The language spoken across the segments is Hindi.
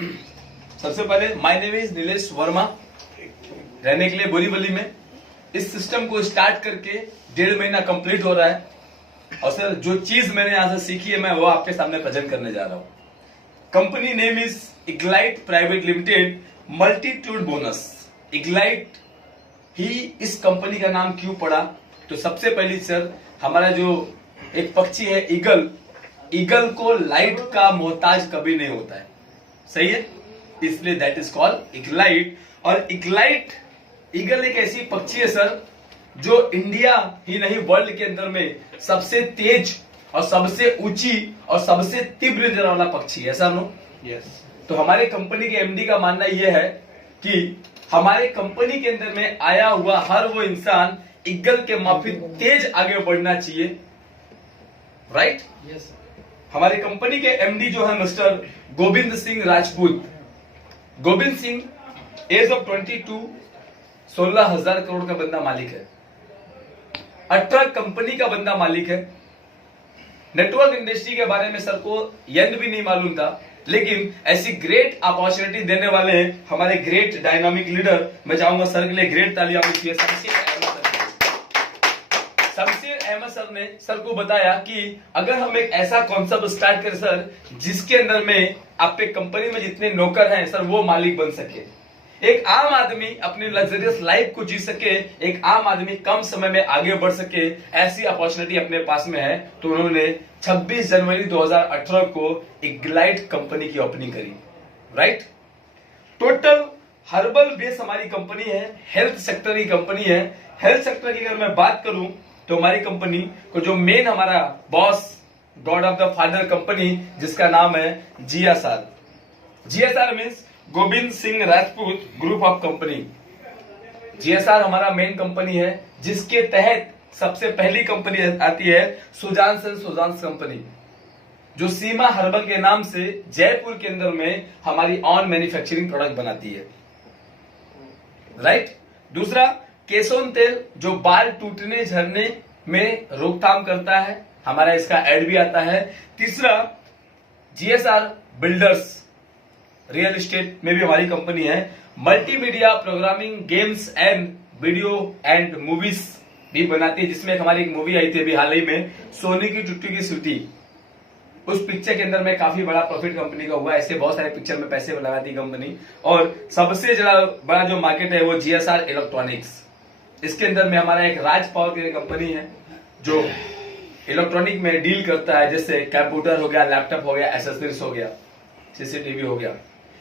सबसे पहले my name is Nilesh Verma, रहने के लिए बोरीवली में। इस सिस्टम को स्टार्ट करके 1.5 महीना कंप्लीट हो रहा है और सर जो चीज मैंने यहां से सीखी है मैं वो आपके सामने प्रेजेंट करने जा रहा हूं। Company name is Eglite private limited multitude bonus. Eglite ही इस कंपनी का नाम क्यों पड़ा? तो सबसे पहली सर हमारा जो एक पक्षी है ईगल, ईगल को लाइट का मोहताज कभी नहीं होता है, सही है, इसलिए दैट इज कॉल्ड इग्लाइट। और इग्लाइट ईगल एक ऐसी पक्षी है सर जो इंडिया ही नहीं वर्ल्ड के अंदर में सबसे तेज और सबसे ऊंची और सबसे तीव्र नजर वाला पक्षी है, ऐसा नो? यस। तो हमारे कंपनी के एमडी का मानना यह है कि हमारे कंपनी के अंदर में आया हुआ हर वो इंसान ईगल के माफिक तेज आगे बढ़ना चाहिए, राइट? यस। हमारी कंपनी के एमडी जो है mister Govind Singh Rajput. Govind Singh as of 22 16,000 crore का बंदा मालिक है, 18 कंपनी का बंदा मालिक है। नेटवर्क इंडस्ट्री के बारे में सर को यंद भी नहीं मालूम था, लेकिन ऐसी ग्रेट अपॉर्चुनिटी देने वाले हैं हमारे ग्रेट डायनामिक लीडर। मैं चाहूंगा सर के लिए ग्रेट तालियां होनी चाहिए। शमशेर अहमद सर ने सर को बताया कि अगर हम एक ऐसा कॉन्सेप्ट स्टार्ट करें सर जिसके अंदर में आपके कंपनी में जितने नौकर हैं सर वो मालिक बन सके, एक आम आदमी अपनी लग्जरियस लाइफ को जी सके, एक आम आदमी कम समय में आगे बढ़ सके, ऐसी अपॉर्चुनिटी अपने पास में है। तो उन्होंने 26 जनवरी 2018 को इग्लाइट कंपनी की ओपनिंग करी, राइट? टोटल हर्बल बेस हमारी कंपनी है, हेल्थ सेक्टर की कंपनी है। हेल्थ सेक्टर की अगर मैं बात करूं तो हमारी कंपनी को जो मेन हमारा boss, God of the father company, जिसका नाम है GSR. GSR means Govind Singh Rajput group of company. GSR हमारा मेन कंपनी है जिसके तहत सबसे पहली कंपनी आती है सुजान्स एंड सुजान्स कंपनी, जो सीमा हर्बल के नाम से जयपुर के अंदर में हमारी ऑन मैन्युफैक्चरिंग प्रोडक्ट बनाती है, राइट? दूसरा केसोन तेल जो बाल टूटने झड़ने में रोकथाम करता है, हमारा इसका एड भी आता है। तीसरा जीएसआर बिल्डर्स, रियल एस्टेट में भी हमारी कंपनी है। Multimedia programming, games and video and movies भी बनाती है, जिसमें हमारी एक मूवी आई थी अभी हाल ही में, सोनी की टुट्टी की सीटी। उस पिक्चर के अंदर में काफी बड़ा प्रॉफिट कंपनी का हुआ। ऐसे बहुत सारे पिक्चर में पैसे लगाती कंपनी। और सबसे बड़ा जो मार्केट है वो जीएसआर इलेक्ट्रॉनिक्स। इसके अंदर में हमारा एक राज पावर की कंपनी है जो इलेक्ट्रॉनिक में डील करता है, जैसे कंप्यूटर हो गया, लैपटॉप हो गया, एसेसरीज हो गया, सीसीटीवी हो गया।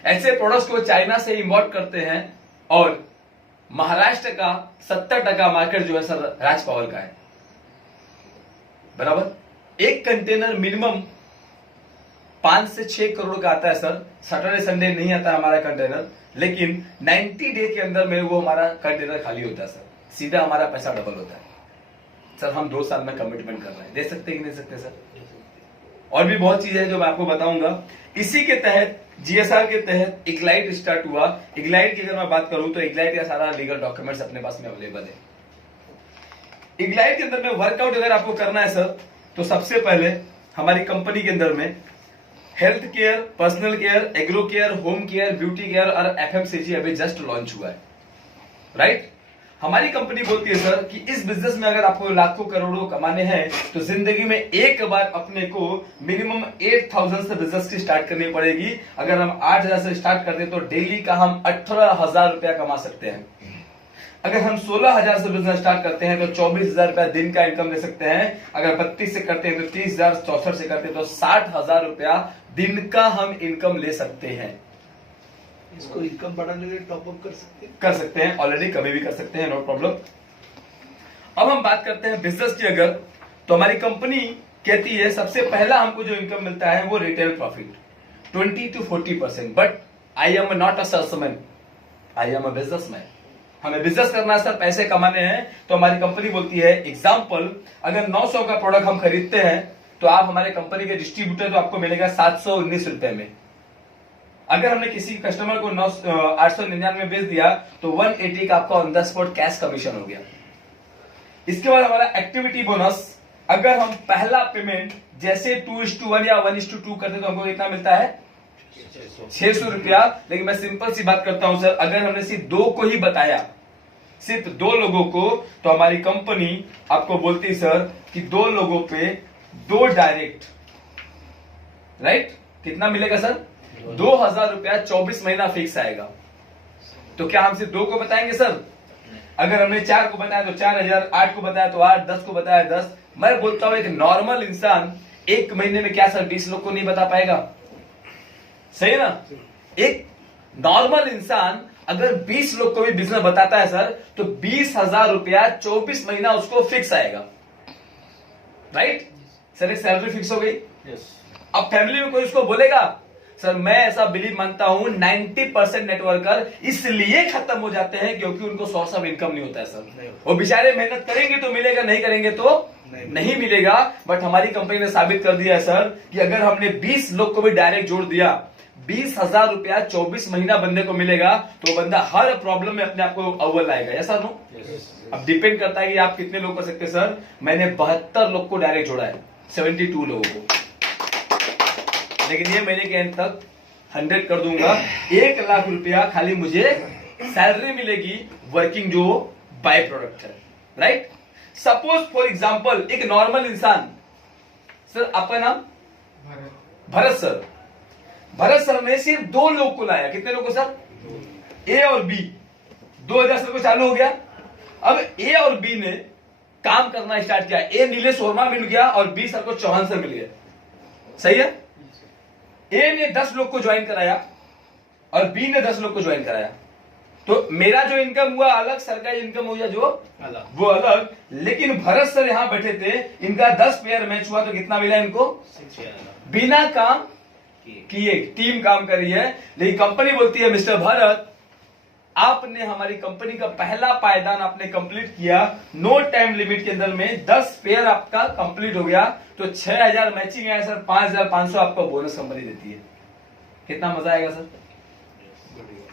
ऐसे प्रोडक्ट्स को चाइना से इंपोर्ट करते हैं और महाराष्ट्र का 70% मार्केट जो है सर राज पावर का है, बराबर। एक कंटेनर मिनिमम 5 से 6 करोड़ का आता है सर। सैटरडे संडे नहीं आता हमारा कंटेनर, लेकिन 90 डे के अंदर में वो हमारा कंटेनर खाली होता है सर, सीधा हमारा पैसा डबल होता है सर। हम 2 साल में कमिटमेंट कर रहे हैं, दे सकते कि नहीं सकते सर? और भी बहुत चीजें हैं जो मैं आपको बताऊंगा। इसी के तहत जीएसआर के तहत इग्लाइट स्टार्ट हुआ। इग्लाइट की अगर मैं बात करूं तो इग्लाइट का सारा लीगल डॉक्यूमेंट्स अपने पास में अवेलेबल है। इग्लाइट के अंदर में वर्कआउट अगर आपको करना है सर तो सबसे पहले हमारी कंपनी के अंदर में health care, personal care, agro care, home care, beauty care और एफएमसीजी अभी जस्ट लॉन्च हुआ है, राइट? हमारी कंपनी बोलती है सर कि इस बिजनेस में अगर आपको लाखों करोड़ों कमाने हैं तो जिंदगी में एक बार अपने को मिनिमम 8,000 से बिजनेस की स्टार्ट करनी पड़ेगी। अगर हम 8,000 से स्टार्ट करते हैं तो डेली का हम 18,000 रुपया कमा सकते हैं। अगर हम 16,000 से बिजनेस स्टार्ट करते हैं तो 24,000 रुपया दिन का इनकम ले सकते हैं। अगर 32 से करते हैं तो 30,000, 64 से करते हैं तो 60,000 रुपया दिन का हम इनकम ले सकते हैं। इसको इनकम बढ़ाने के लिए टॉप अप कर सकते हैं, ऑलरेडी कभी भी कर सकते हैं, नो प्रॉब्लम। अब हम बात करते हैं बिजनेस की। अगर तो हमारी कंपनी कहती है सबसे पहला हमको जो इनकम मिलता है वो retail profit 20 to 40%। But I am not a salesman, I am a businessman. हमें बिजनेस करना है सर, पैसे कमाने हैं। तो हमारी कंपनी बोलती है एग्जाम्पल अगर 900 का प्रोडक्ट हम खरीदते हैं तो आप हमारे कंपनी के डिस्ट्रीब्यूटर तो आपको मिलेगा 719 रुपए में। अगर हमने किसी कस्टमर को 899 में बेच दिया तो 180 का आपका on the spot cash commission हो गया। इसके बाद हमारा एक्टिविटी बोनस, अगर हम पहला पेमेंट जैसे 2:1 या 1:2 करते तो हमको कितना मिलता है? 600 रुपया। लेकिन मैं सिंपल सी बात करता हूं सर, अगर हमने सिर्फ 2 को ही बताया, सिर्फ 2 लोगों को, तो हमारी कंपनी आपको बोलती सर कि 2 लोगों पे 2 डायरेक्ट, राइट, कितना मिलेगा सर? 2000 रुपया 24 महीना फिक्स आएगा। तो क्या हम सिर्फ 2 को बताएंगे सर? अगर हमने 4 को बताया तो 4000, 8 को बताया तो 8, 10 को बताया 10। मैं बोलता हूं एक नॉर्मल इंसान 1 महीने में क्या सर 20 लोग को नहीं बता पाएगा? सही है ना? एक नॉर्मल इंसान अगर 20 लोग को भी बिजनेस बताता है सर, तो 20,000 रुपया 24 महीना उसको फिक्स आएगा, राइट सर? एक सैलरी फिक्स हो गई। अब फैमिली में कोई उसको बोलेगा सर, मैं ऐसा बिलीव मानता हूं 90% नेटवर्कर इसलिए खत्म हो जाते हैं क्योंकि उनको सोर्स ऑफ इनकम नहीं होता है सर। वो बेचारे मेहनत करेंगे तो मिलेगा, नहीं करेंगे तो नहीं मिलेगा। बट हमारी कंपनी ने साबित कर दिया है सर कि अगर हमने 20 लोग को भी डायरेक्ट जोड़ दिया, 20,000 रुपया 24 महीना बंदे को मिलेगा, तो बंदा हर प्रॉब्लम में अपने आप को अव्वल लाएगा। ऐसा नो? अब डिपेंड करता है कि आप कितने लोग कर सकते हैं सर। मैंने 72 लोग को डायरेक्ट जोड़ा है, 72 लोगों को। लेकिन ये महीने के एंड तक 100 कर दूंगा। 1 लाख रुपया खाली मुझे सैलरी मिलेगी, वर्किंग जो बाय प्रोडक्ट है, राइट? सपोज फॉर एग्जांपल एक नॉर्मल इंसान, सर आपका नाम? भरत सर। भरत सर ने सिर्फ 2 लोग को लाया। कितने लोग को सर? ए और बी। 2000 सर को चालू हो गया। अब ए और बी ने काम करना स्टार्ट किया। ए नीलेश वर्मा मिल गया और बी सर को चौहान सर मिल गया। सही है? ए ने 10 लोग को ज्वाइन कराया और बी ने 10 लोग को ज्वाइन कराया। तो मेरा जो इनकम हुआ अलग, सर का इनकम हो गया जो अलग, वो अलग। लेकिन भरत सर यहां बैठे थे, इनका 10 पेयर मैच हुआ तो कितना मिला इनको? बिना काम किए टीम काम करी है। लेकिन कंपनी बोलती है मिस्टर भरत, आपने हमारी कंपनी का पहला पायदान आपने कंप्लीट किया, नो टाइम लिमिट के अंदर में 10 पेयर आपका कंप्लीट हो गया, तो 6000 मैचिंग है सर, 5500 आपको बोनस कंपनी देती है। कितना मजा आएगा सर?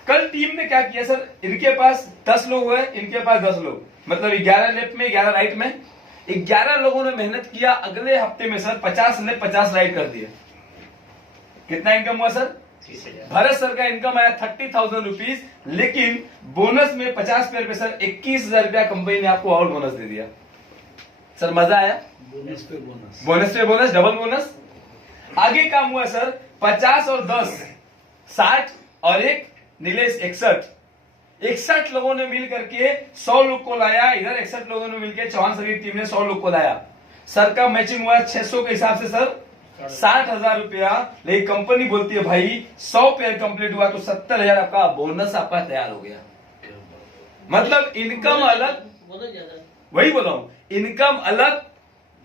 कल टीम ने क्या किया सर, इनके पास 10 लोग हुए, इनके पास 10 लोग, मतलब 11 लेफ्ट में 11 राइट में। 11 लोगों ने मेहनत किया। अगले हफ्ते में सर 50 ने 50 राइट कर दिए। कितना इनकम हुआ सर? भरत सर का इनकम आया 30,000 रुपीज, लेकिन बोनस में 50 पेयर पे सर 21,000 रुपया कंपनी ने आपको और बोनस दे दिया। सर मजा आया? बोनस पे बोनस, बोनस पे बोनस, डबल बोनस। आगे काम हुआ सर 50 और 10 60 और एक नीलेश 61 लोगों ने मिल करके 100 लोग को लाया। इधर 61 लोगों ने मिलकर चौहान सर की टीम ने 100 लोग को लाया। सर का मैचिंग हुआ 600 के हिसाब से सर 60,000 रुपया। लेकिन कंपनी बोलती है भाई 100 पेयर कंप्लीट हुआ तो 70,000 आपका बोनस आपका तैयार हो गया। मतलब इनकम अलग, वही बोला हूं, इनकम अलग,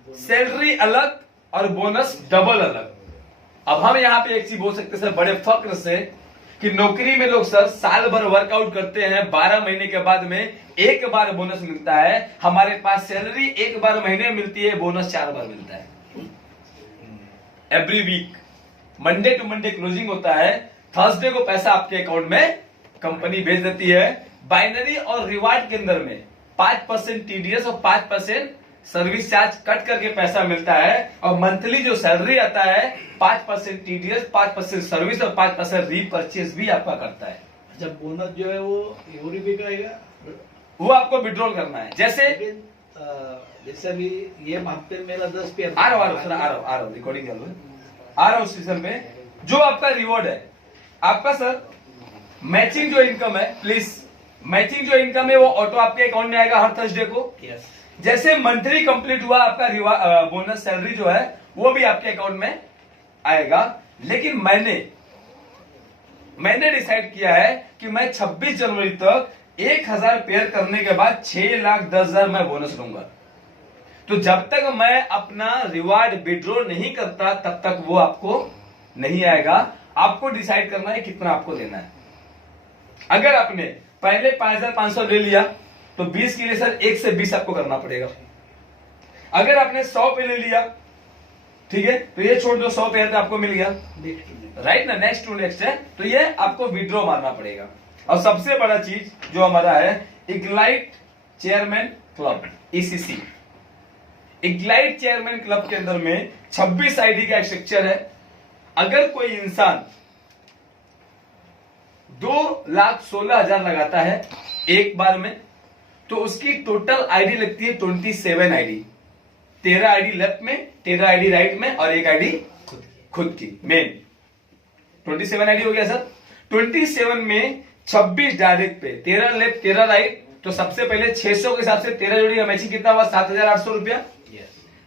सैलरी अलग और बोनस डबल अलग। अब हम यहां पे एक चीज बोल सकते सर बड़े फक्र से कि नौकरी में लोग सर साल भर वर्कआउट करते हैं, 12 महीने के बाद में 1 बार बोनस मिलता है। हमारे पास सैलरी 1 बार महीने में मिलती है, बोनस 4 बार मिलता है। Every week Monday to Monday closing होता है, थर्सडे को पैसा आपके अकाउंट में कंपनी भेज देती है। बाइनरी और रिवार्ड के अंदर में 5% टीडीएस और 5% सर्विस चार्ज कट करके पैसा मिलता है। और मंथली जो सैलरी आता है 5% टीडीएस, 5% सर्विस और 5% रीपरचेज भी आपका करता है। अच्छा, बोनस जो है वो यूरी भी करेगा, वो आपको विड्रॉल करना है। जैसे जैसे अभी ये हफ्ते मेरा 10 पेयर आ रहा हूँ रिकॉर्डिंग आ रहा हूँ सिस्टम में। जो आपका रिवॉर्ड है आपका सर मैचिंग जो इनकम है, प्लीज मैचिंग जो इनकम है वो ऑटो आपके अकाउंट में आएगा हर थर्सडे को। जैसे मंथली कंप्लीट हुआ आपका बोनस सैलरी जो है वो भी आपके अकाउंट में आएगा। लेकिन मैंने डिसाइड किया है कि मैं 26 जनवरी तक 1000 पेयर करने के बाद 6,10,000 मैं बोनस लूंगा। तो जब तक मैं अपना रिवार्ड विड्रॉ नहीं करता तब तक वो आपको नहीं आएगा। आपको डिसाइड करना है कितना आपको देना है। अगर आपने पहले 5,500 ले लिया तो 20 के लिए सर 1 से 20 आपको करना पड़ेगा। अगर आपने 100 पे ले लिया, ठीक है, तो ये छोड़ दो, 100 पेयर पे आपको मिल गया, राइट ना, नेक्स्ट टू नेक्स्ट है, तो ये आपको विड्रॉ मारना पड़ेगा। और सबसे बड़ा चीज जो हमारा है Eglite chairman club, ECC. Eglite chairman club के अंदर में 26 आईडी का एक स्ट्रक्चर है। अगर कोई इंसान 2,16,000 लगाता है एक बार में, तो उसकी टोटल आईडी लगती है 27 आईडी। 13 आईडी लेफ्ट में, 13 आईडी राइट में और एक आईडी खुद की मेन। 27 आईडी हो गया सर। 27 में 26 डायरेक्ट पे, 13 लेफ्ट 13 राइट, तो सबसे पहले 600 के हिसाब से 13 जोड़ी का मैचिंग कितना हुआ? 7,800 रुपया।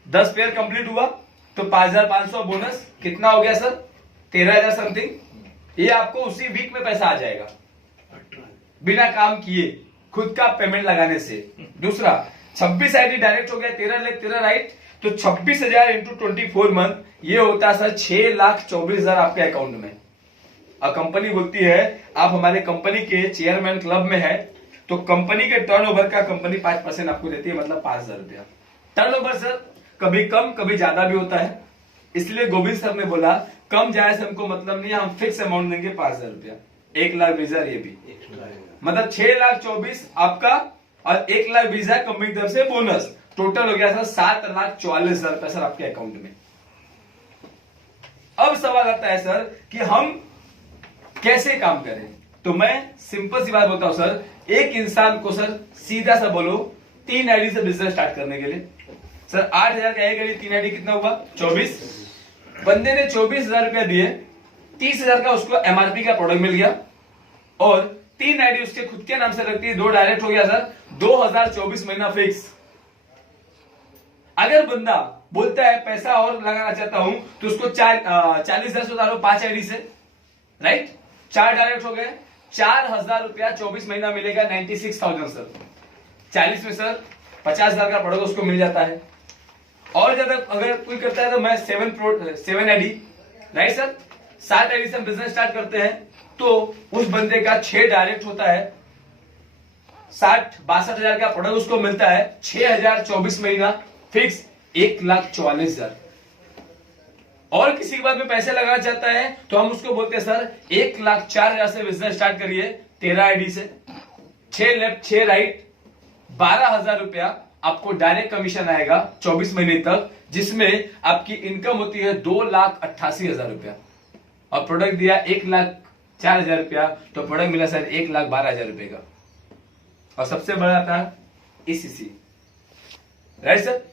10 पेयर कंप्लीट हुआ तो 5,500 बोनस, कितना हो गया सर? 13,000 समथिंग। ये आपको उसी वीक में पैसा आ जाएगा बिना काम किए, खुद का पेमेंट लगाने से। दूसरा 26 आईडी डायरेक्ट हो गया, 13 लेफ्ट 13 राइट, तो 26,000 इंटू 24 मंथ, ये होता है सर 6,24,000 आपके अकाउंट में। और कंपनी बोलती है आप हमारे कंपनी के चेयरमैन क्लब में है, तो कंपनी के टर्नओवर का कंपनी 5% आपको देती है, मतलब 5,000 रुपया। टर्नओवर सर कभी कम कभी ज्यादा भी होता है, इसलिए गोविंद सर ने बोला कम जाए से हमको मतलब नहीं है, हम फिक्स अमाउंट देंगे 5,000 रुपया। 1,20,000 ये भी, मतलब 6,24,000 आपका और 1,20,000 कंपनी की तरफ से बोनस, टोटल हो गया सर 7,44,000 रुपया सर आपके अकाउंट में। अब सवाल आता है सर कि हम कैसे काम करें, तो मैं सिंपल सी बात बोलता हूं सर, एक इंसान को सर सीधा सा बोलो 3 आईडी से बिजनेस स्टार्ट करने के लिए। सर 8,000 का एक आईडी, 3 आईडी कितना हुआ? 24। बंदे ने 24,000 रुपया दिए, 30,000 का उसको एमआरपी का प्रोडक्ट मिल गया और 3 आईडी उसके खुद के नाम से रखती है, 2 डायरेक्ट हो गया सर 2,024 महीना फिक्स। अगर बंदा बोलता है पैसा और लगाना चाहता हूं तो उसको 40,000 से उतारो 5 आईडी से, राइट? 4 डायरेक्ट हो गए, 4,000 रुपया 24 महीना मिलेगा, 96,000 सर। 40 में सर 50,000 का प्रोडक्ट उसको मिल जाता है। और ज्यादा अगर कोई करता है तो मैं 7 आईडी, राइट सर, 7 आईडी से हम बिजनेस स्टार्ट करते हैं, तो उस बंदे का 6 डायरेक्ट होता है, 62,000 का प्रोडक्ट उसको मिलता है, 6,000 24 महीना फिक्स, 1,44,000। और किसी के बाद में पैसे लगाना चाहता है तो हम उसको बोलते हैं सर 1,04,000 से बिजनेस स्टार्ट करिए, 13 आईडी से, 6 लेफ्ट 6 राइट, 12,000 रुपया आपको डायरेक्ट कमीशन आएगा 24 महीने तक, जिसमें आपकी इनकम होती है 2,88,000 रुपया। और प्रोडक्ट दिया 1,04,000 रुपया, तो प्रोडक्ट मिला सर 1,12,000 रुपए का। और सबसे बड़ा आता है ECC, राइट सर।